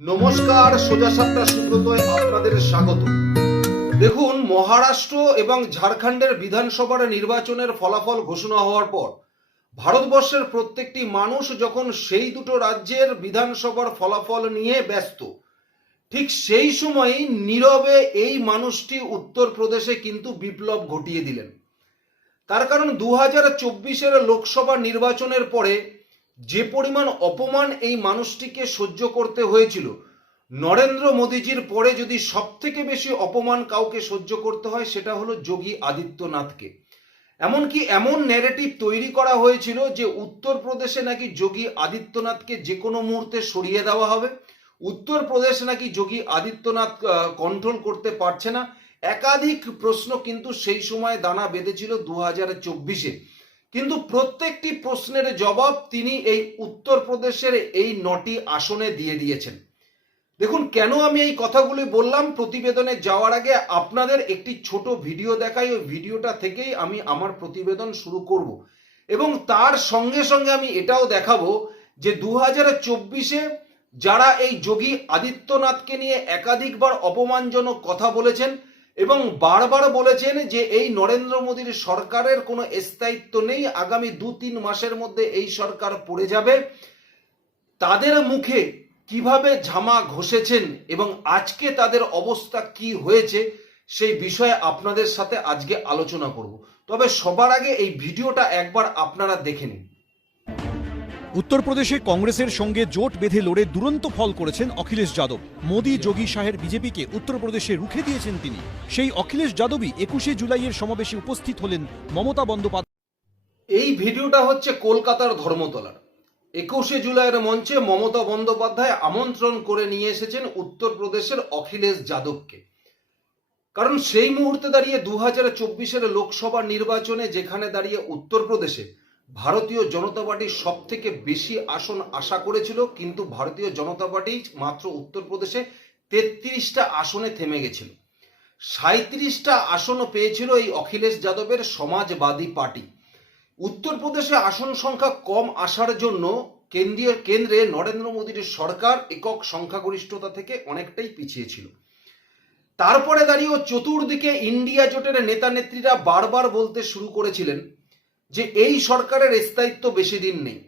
নমস্কার, সোজা সাতটা সুব্রতয় আপনাদের স্বাগত। দেখুন, মহারাষ্ট্র এবং ঝাড়খণ্ডের বিধানসভার নির্বাচনের ফলাফল ঘোষণা হওয়ার পর, ভারতবর্ষের প্রত্যেকটি মানুষ যখন সেই দুটো রাজ্যের বিধানসভার ফলাফল নিয়ে ব্যস্ত, ঠিক সেই সময়ই নীরবে এই মানুষটি উত্তরপ্রদেশে কিন্তু বিপ্লব ঘটিয়ে দিলেন। তার কারণ দু হাজার লোকসভা নির্বাচনের পরে যে পরিমাণ অপমান এই মানুষটিকে সহ্য করতে হয়েছিল, নরেন্দ্র মোদীজির পরে যদি সব থেকে বেশি অপমান কাউকে সহ্য করতে হয়, সেটা হলো যোগী আদিত্যনাথকে। এমনকি এমন ন্যারেটিভ তৈরি করা হয়েছিল যে উত্তরপ্রদেশে নাকি যোগী আদিত্যনাথকে যে কোনো মুহূর্তে সরিয়ে দেওয়া হবে। উত্তরপ্রদেশ নাকি যোগী আদিত্যনাথ কন্ট্রোল করতে পারছে না। একাধিক প্রশ্ন কিন্তু সেই সময় দানা বেঁধেছিল দু হাজার চব্বিশে। কিন্তু প্রত্যেকটি প্রশ্নের জবাব তিনি এই উত্তরপ্রদেশের এই নটি আসনে দিয়ে দিয়েছেন। দেখুন, কেন আমি এই কথাগুলি বললাম? প্রতিবেদনে যাওয়ার আগে আপনাদের একটি ছোট ভিডিও দেখাই। ওই ভিডিওটা থেকেই আমি আমার প্রতিবেদন শুরু করব। এবং তার সঙ্গে সঙ্গে আমি এটাও দেখাবো যে দু হাজার চব্বিশে যারা এই যোগী আদিত্যনাথকে নিয়ে একাধিকবার অপমানজনক কথা বলেছেন এবং বারবার বলেছেন যে এই নরেন্দ্র মোদীর সরকারের কোনো স্থায়িত্ব নেই। আগামী দু তিন মাসের মধ্যে এই সরকার পড়ে যাবে। তাদের মুখে কীভাবে ঝামা ঘষেছেন এবং আজকে তাদের অবস্থা কি হয়েছে সেই বিষয়ে আপনাদের সাথে আজকে আলোচনা করব। তবে সবার আগে এই ভিডিওটা একবার আপনারা দেখে নিন। উত্তরপ্রদেশে কংগ্রেসের সঙ্গে জোট বেঁধে লড়ে দুরন্ত ফল করেছেন অখিলেশ যাদব। মোদী, যোগী শাহের বিজেপিকে উত্তরপ্রদেশে রুখে দিয়েছেন তিনি। সেই অখিলেশ যাদবই একুশে জুলাইয়ের সমাবেশে উপস্থিত হলেন মমতা বন্দ্যোপাধ্যায়। এই ভিডিওটা হচ্ছে কলকাতার ধর্মতলার। একুশে জুলাইয়ের মঞ্চে মমতা বন্দ্যোপাধ্যায় আমন্ত্রণ করে নিয়ে এসেছেন উত্তরপ্রদেশের অখিলেশ যাদবকে। কারণ সেই মুহূর্তে দাঁড়িয়ে দু হাজার চব্বিশের লোকসভা নির্বাচনে যেখানে দাঁড়িয়ে উত্তরপ্রদেশে ভারতীয় জনতা পার্টি সব থেকে বেশি আসন আশা করেছিল, কিন্তু ভারতীয় জনতা পার্টি মাত্র উত্তরপ্রদেশে তেত্রিশটা আসনে থেমে গেছিল। সাঁত্রিশটা আসনও পেয়েছিল এই অখিলেশ যাদবের সমাজবাদী পার্টি। উত্তরপ্রদেশে আসন সংখ্যা কম আসার জন্য কেন্দ্রীয় কেন্দ্রে নরেন্দ্র মোদীর সরকার একক সংখ্যাগরিষ্ঠতা থেকে অনেকটাই পিছিয়ে ছিল। তারপরে দাঁড়িয়েও চতুর্দিকে ইন্ডিয়া জোটের নেতা নেত্রীরা বারবার বলতে শুরু করেছিলেন যে এই সরকারের স্থায়িত্ব বেশি দিন নেই।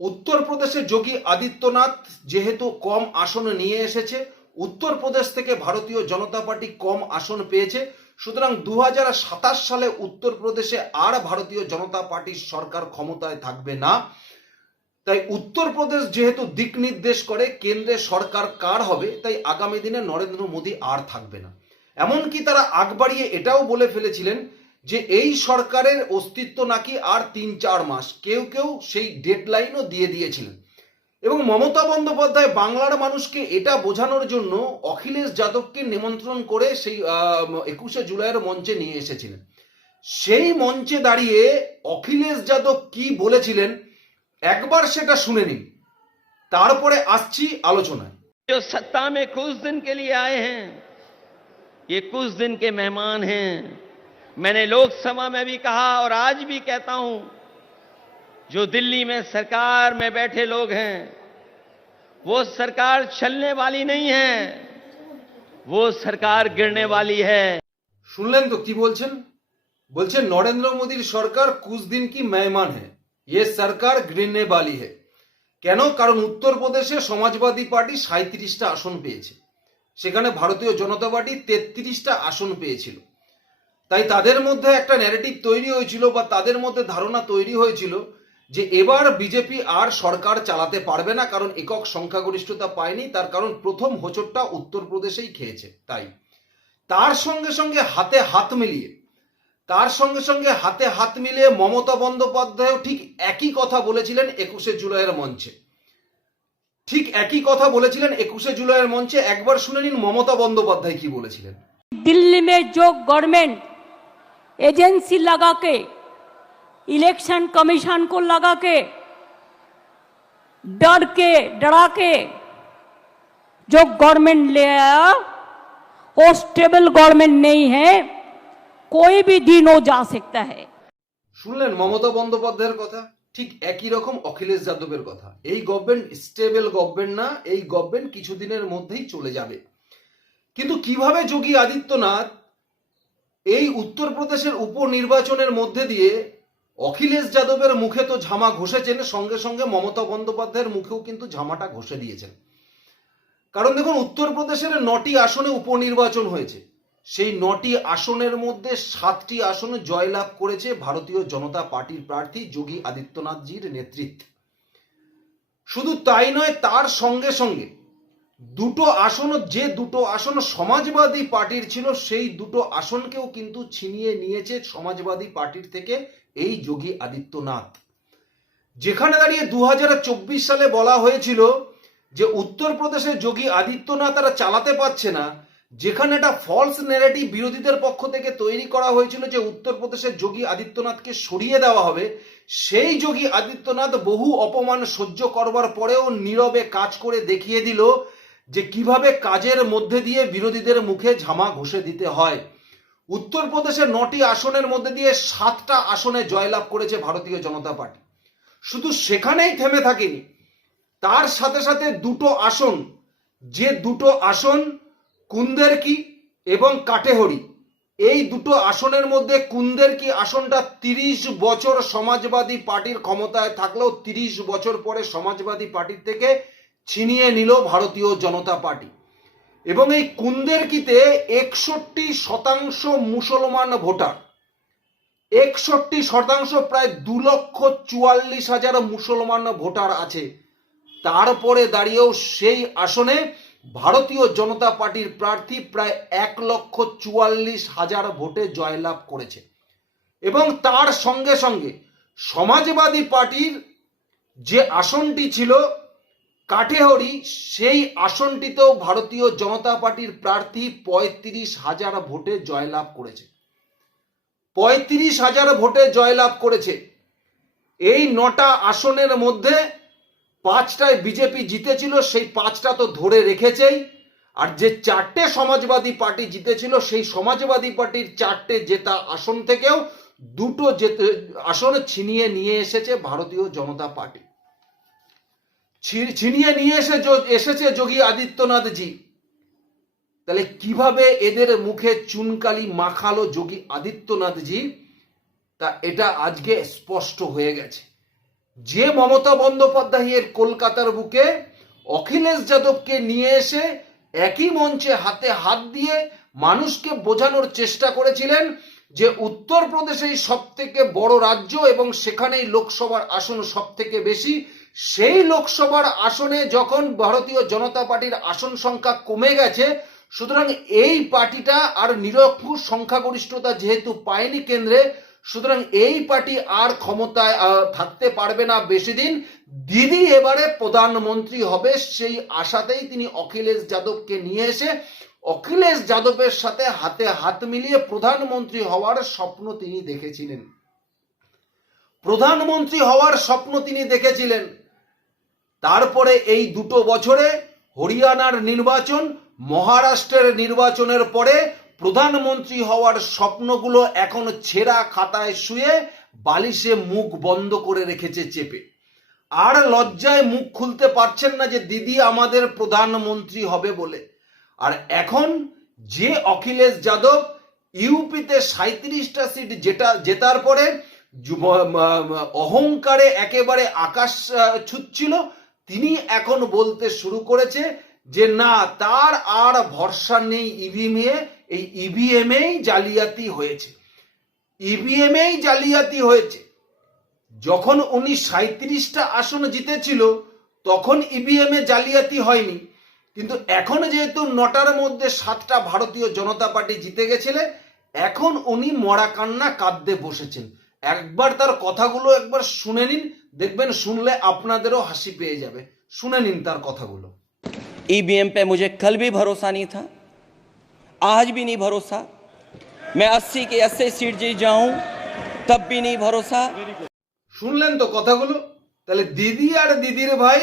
উত্তরপ্রদেশে যোগী আদিত্যনাথ যেহেতু কম আসন নিয়ে এসেছে, উত্তরপ্রদেশ থেকে ভারতীয় জনতা পার্টি কম আসন পেয়েছে। সুতরাং দুহাজার সাতাশ সালে উত্তরপ্রদেশে আর ভারতীয় জনতা পার্টির সরকার ক্ষমতায় থাকবে না। তাই উত্তরপ্রদেশ যেহেতু দিক নির্দেশ করে, কেন্দ্রে সরকার কার হবে, তাই আগামী দিনে নরেন্দ্র মোদী আর থাকবে না। এমনকি তারা আগ বাড়িয়ে এটাও বলে ফেলেছিলেন যে এই সরকারের অস্তিত্ব নাকি আর তিন চার মাস কেউ কেউ সেই ডেডলাইনও দিয়ে দিয়েছিলেন এবং মমতা বন্দ্যোপাধ্যায় বাংলার মানুষকে এটা বোঝানোর জন্য অখিলেশ যাদবকে নিমন্ত্রণ করে সেই একুশে জুলাইয়ের মঞ্চে নিয়ে এসেছিলেন সেই মঞ্চে দাঁড়িয়ে অখিলেশ যাদব কি বলেছিলেন একবার সেটা শুনে নিন তারপরে আসছি আলোচনায় जो सत्ता में कुछ दिन के लिए आए हैं ये कुछ दिन के मेहमान हैं मैंने लोकसभा में भी कहा और आज भी कहता हूं जो दिल्ली में सरकार में बैठे लोग हैं वो सरकार चलने वाली नहीं है वो सरकार गिरने वाली है শুনলেন তো কি বলছেন বলছেন নরেন্দ্র মোদীর সরকার কুছ দিন কি মেহমান হ্যাঁ ইয়ে সরকার গ্রিনে বালি হ্যাঁ কেন কারণ উত্তরপ্রদেশে সমাজবাদী পার্টি সাঁত্রিশটা আসন পেয়েছে সেখানে ভারতীয় জনতা পার্টি তেত্রিশটা আসন পেয়েছিল তাই তাদের মধ্যে একটা ন্যারেটিভ তৈরি হয়েছিল বা তাদের মধ্যে ধারণা তৈরি হয়েছিল যে এবার বিজেপি আর সরকার চালাতে পারবে না, কারণ একক সংখ্যাগরিষ্ঠতা পায়নি, তার কারণ প্রথম হোচটটা উত্তরপ্রদেশেই খেয়েছে, তাই। তার সঙ্গে সঙ্গে হাতে হাত মিলিয়ে, তার সঙ্গে সঙ্গে হাতে হাত মিলিয়ে মমতা বন্দ্যোপাধ্যায়ও ঠিক একই কথা বলেছিলেন একুশে জুলাইয়ের মঞ্চে। ঠিক একই কথা বলেছিলেন একুশে জুলাইয়ের মঞ্চে, একবার শুনে নিন মমতা বন্দ্যোপাধ্যায় কি বলেছিলেন। দিল্লি মে যোগ গভর্নমেন্ট एजेंसी लगा के इलेक्शन कमीशन को लगा के डर के डरा के जो गवर्नमेंट ले आया वो स्टेबल गवर्नमेंट नहीं है कोई भी दिन हो जा सकता है শুনলেন মমতা বন্দ্যোপাধ্যায়ের কথা ঠিক একই রকম অখিলেশ যাদবের কথা এই গভর্নমেন্ট স্টেবল গভর্নমেন্ট না এই গভর্নমেন্ট কিছুদিনের মধ্যেই চলে যাবে কিন্তু কিভাবে যোগী আদিত্যনাথ এই উত্তরপ্রদেশের উপনির্বাচনের মধ্যে দিয়ে অখিলেশ যাদবের মুখে তো ঝামা ঘষেছেন, সঙ্গে সঙ্গে মমতা বন্দ্যোপাধ্যায়ের মুখেও কিন্তু ঝামাটা ঘষে দিয়েছেন। কারণ দেখুন, উত্তরপ্রদেশের নটি আসনে উপনির্বাচন হয়েছে। সেই নটি আসনের মধ্যে সাতটি আসনে জয়লাভ করেছে ভারতীয় জনতা পার্টির প্রার্থী যোগী আদিত্যনাথজির নেতৃত্বে। শুধু তাই নয়, তার সঙ্গে সঙ্গে দুটো আসন, যে দুটো আসন সমাজবাদী পার্টির ছিল, সেই দুটো আসনকেও কিন্তু ছিনিয়ে নিয়েছে সমাজবাদী পার্টির থেকে এই যোগী আদিত্যনাথ। যেখানে দাঁড়িয়ে দু হাজার চব্বিশ সালে বলা হয়েছিল যে, উত্তরপ্রদেশে যোগী আদিত্যনাথ তারা চালাতে পারছে না, যেখানে একটা ফলস নেগেটিভ বিরোধীদের পক্ষ থেকে তৈরি করা হয়েছিল যে উত্তরপ্রদেশের যোগী আদিত্যনাথকে সরিয়ে দেওয়া হবে, সেই যোগী আদিত্যনাথ বহু অপমান সহ্য করবার পরেও নীরবে কাজ করে দেখিয়ে দিল যে কীভাবে কাজের মধ্যে দিয়ে বিরোধীদের মুখে ঝামা ঘষে দিতে হয়। উত্তরপ্রদেশের নটি আসনের মধ্যে দিয়ে সাতটা আসনে জয়লাভ করেছে ভারতীয় জনতা পার্টি। শুধু সেখানেই থেমে থাকেনি, তার সাথে সাথে দুটো আসন, যে দুটো আসন কুন্দেরকি এবং কাটেহরি, এই দুটো আসনের মধ্যে কুন্দেরকি আসনটা তিরিশ বছর সমাজবাদী পার্টির ক্ষমতায় থাকলেও তিরিশ বছর পরে সমাজবাদী পার্টির থেকে ছিনিয়ে নিল ভারতীয় জনতা পার্টি। এবং এই কুন্দেরকিতে একষট্টি শতাংশ মুসলমান ভোটার। একষট্টি শতাংশ প্রায় দু লক্ষ চুয়াল্লিশ হাজার মুসলমান ভোটার আছে। তারপরে দাঁড়িয়েও সেই আসনে ভারতীয় জনতা পার্টির প্রার্থী প্রায় এক লক্ষ চুয়াল্লিশ হাজার ভোটে জয়লাভ করেছে। এবং তার সঙ্গে সঙ্গে সমাজবাদী পার্টির যে আসনটি ছিল কাঠেহরি, সেই আসনটিতেও ভারতীয় জনতা পার্টির প্রার্থী পঁয়ত্রিশ হাজার ভোটে জয়লাভ করেছে। পঁয়ত্রিশ হাজার ভোটে জয়লাভ করেছে। এই নটা আসনের মধ্যে পাঁচটায় বিজেপি জিতেছিল, সেই পাঁচটা তো ধরে রেখেছেই। আর যে চারটে সমাজবাদী পার্টি জিতেছিল, সেই সমাজবাদী পার্টির চারটে জেতা আসন থেকেও দুটো জেতে আসন ছিনিয়ে নিয়ে এসেছে ভারতীয় জনতা পার্টি। ছিনিয়ে নিয়ে এসে এসেছে যোগী আদিত্যনাথজি। তাহলে কীভাবে এদের মুখে চুনকালি মাখালো যোগী আদিত্যনাথজি, তা এটা আজকে স্পষ্ট হয়ে গেছে। যে মমতা বন্দ্যোপাধ্যায়ের কলকাতার বুকে অখিলেশ যাদবকে নিয়ে এসে একই মঞ্চে হাতে হাত দিয়ে মানুষকে বোঝানোর চেষ্টা করেছিলেন যে উত্তরপ্রদেশেই সব থেকে বড় রাজ্য এবং সেখানেই লোকসভার আসন সব থেকে বেশি সেই লোকসভার আসনে যখন ভারতীয় জনতা পার্টির আসন সংখ্যা কমে গেছে, সুতরাং এই পার্টিটা আর নিরঙ্কুশ সংখ্যাগরিষ্ঠতা যেহেতু পায়নি কেন্দ্রে, সুতরাং এই পার্টি আর ক্ষমতায় থাকতে পারবে না বেশি দিন। দিদি এবারে প্রধানমন্ত্রী হবে সেই আশাতেই তিনি অখিলেশ যাদবকে নিয়ে এসে অখিলেশ যাদবের সাথে হাতে হাত মিলিয়ে প্রধানমন্ত্রী হওয়ার স্বপ্ন তিনি দেখেছিলেন। প্রধানমন্ত্রী হওয়ার স্বপ্ন তিনি দেখেছিলেন। তারপরে এই দুটো বছরে হরিয়ানার নির্বাচন, মহারাষ্ট্রের নির্বাচনের পরে প্রধানমন্ত্রী হওয়ার স্বপ্নগুলো এখন ছেঁড়া খাতায় শুয়ে বালিশে মুখ বন্ধ করে রেখেছে চেপে। আর লজ্জায় মুখ খুলতে পারছেন না যে দিদি আমাদের প্রধানমন্ত্রী হবে বলে। আর এখন যে অখিলেশ যাদব ইউপিতে সাঁত্রিশটা সিট যেটা জেতার পরে অহংকারে একেবারে আকাশ ছুটছিল তিনি এখন বলতে শুরু করেছে যে, না, তার আর ভরসা নেই ইভিএমে এই ইভিএমেই জালিয়াতি হয়েছে। ইভিএম ইভিএমেই জালিয়াতি হয়েছে। যখন উনি সাঁত্রিশটা আসন জিতেছিল, তখন ইভিএমে জালিয়াতি হয়নি। কিন্তু এখন যেহেতু নটার মধ্যে সাতটা ভারতীয় জনতা পার্টি জিতে গেছিলে এখন উনি মরা কান্না কাঁদতে বসেছেন। একবার তার কথাগুলো একবার শুনে নিন দেখবেন শুনলে আপনাদেরও হাসি পেয়ে যাবে শুনে নিন তার কথাগুলো ईवीएम पे मुझे कल भी भरोसा नहीं था आज भी नहीं भरोसा मैं 80 के 80 सीट जीत जाऊं तब भी नहीं भरोसा শুনলেন তো কথাগুলো তাহলে দিদি আর দিদির ভাই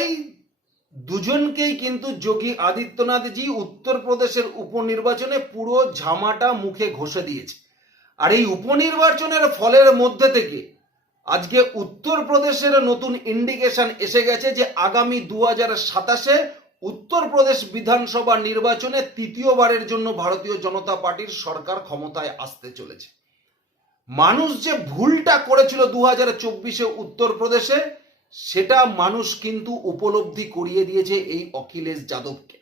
দুজনকেই কিন্তু যোগী আদিত্যনাথজি উত্তরপ্রদেশের উপনির্বাচনে পুরো ঝামাটা মুখে ঘষে দিয়েছে আর এই উপনির্বাচনের ফলের মধ্যে থেকে আজকে উত্তরপ্রদেশের নতুন ইন্ডিকেশন এসে গেছে যে আগামী দু হাজার সাতাশে উত্তরপ্রদেশ বিধানসভা নির্বাচনে তৃতীয়বারের জন্য ভারতীয় জনতা পার্টির সরকার ক্ষমতায় আসতে চলেছে। মানুষ যে ভুলটা করেছিল দু হাজার চব্বিশে উত্তরপ্রদেশে, সেটা মানুষ কিন্তু উপলব্ধি করিয়ে দিয়েছে এই অখিলেশ যাদবকে।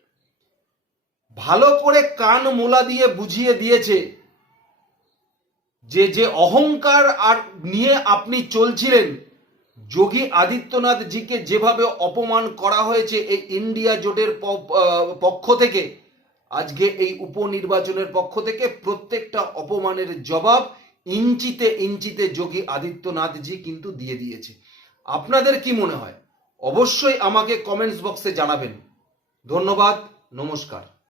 ভালো করে কান মোলা দিয়ে বুঝিয়ে দিয়েছে যে যে অহংকার আর নিয়ে আপনি চলছিলেন, যোগী আদিত্যনাথ জিকে যেভাবে অপমান করা হয়েছে এই ইন্ডিয়া জোটের পক্ষ থেকে, আজকে এই উপনির্বাচনের পক্ষ থেকে প্রত্যেকটা অপমানের জবাব ইঞ্চিতে ইঞ্চিতে যোগী আদিত্যনাথজি কিন্তু দিয়ে দিয়েছে। আপনাদের কি মনে হয়? অবশ্যই আমাকে কমেন্টস বক্সে জানাবেন। ধন্যবাদ, নমস্কার।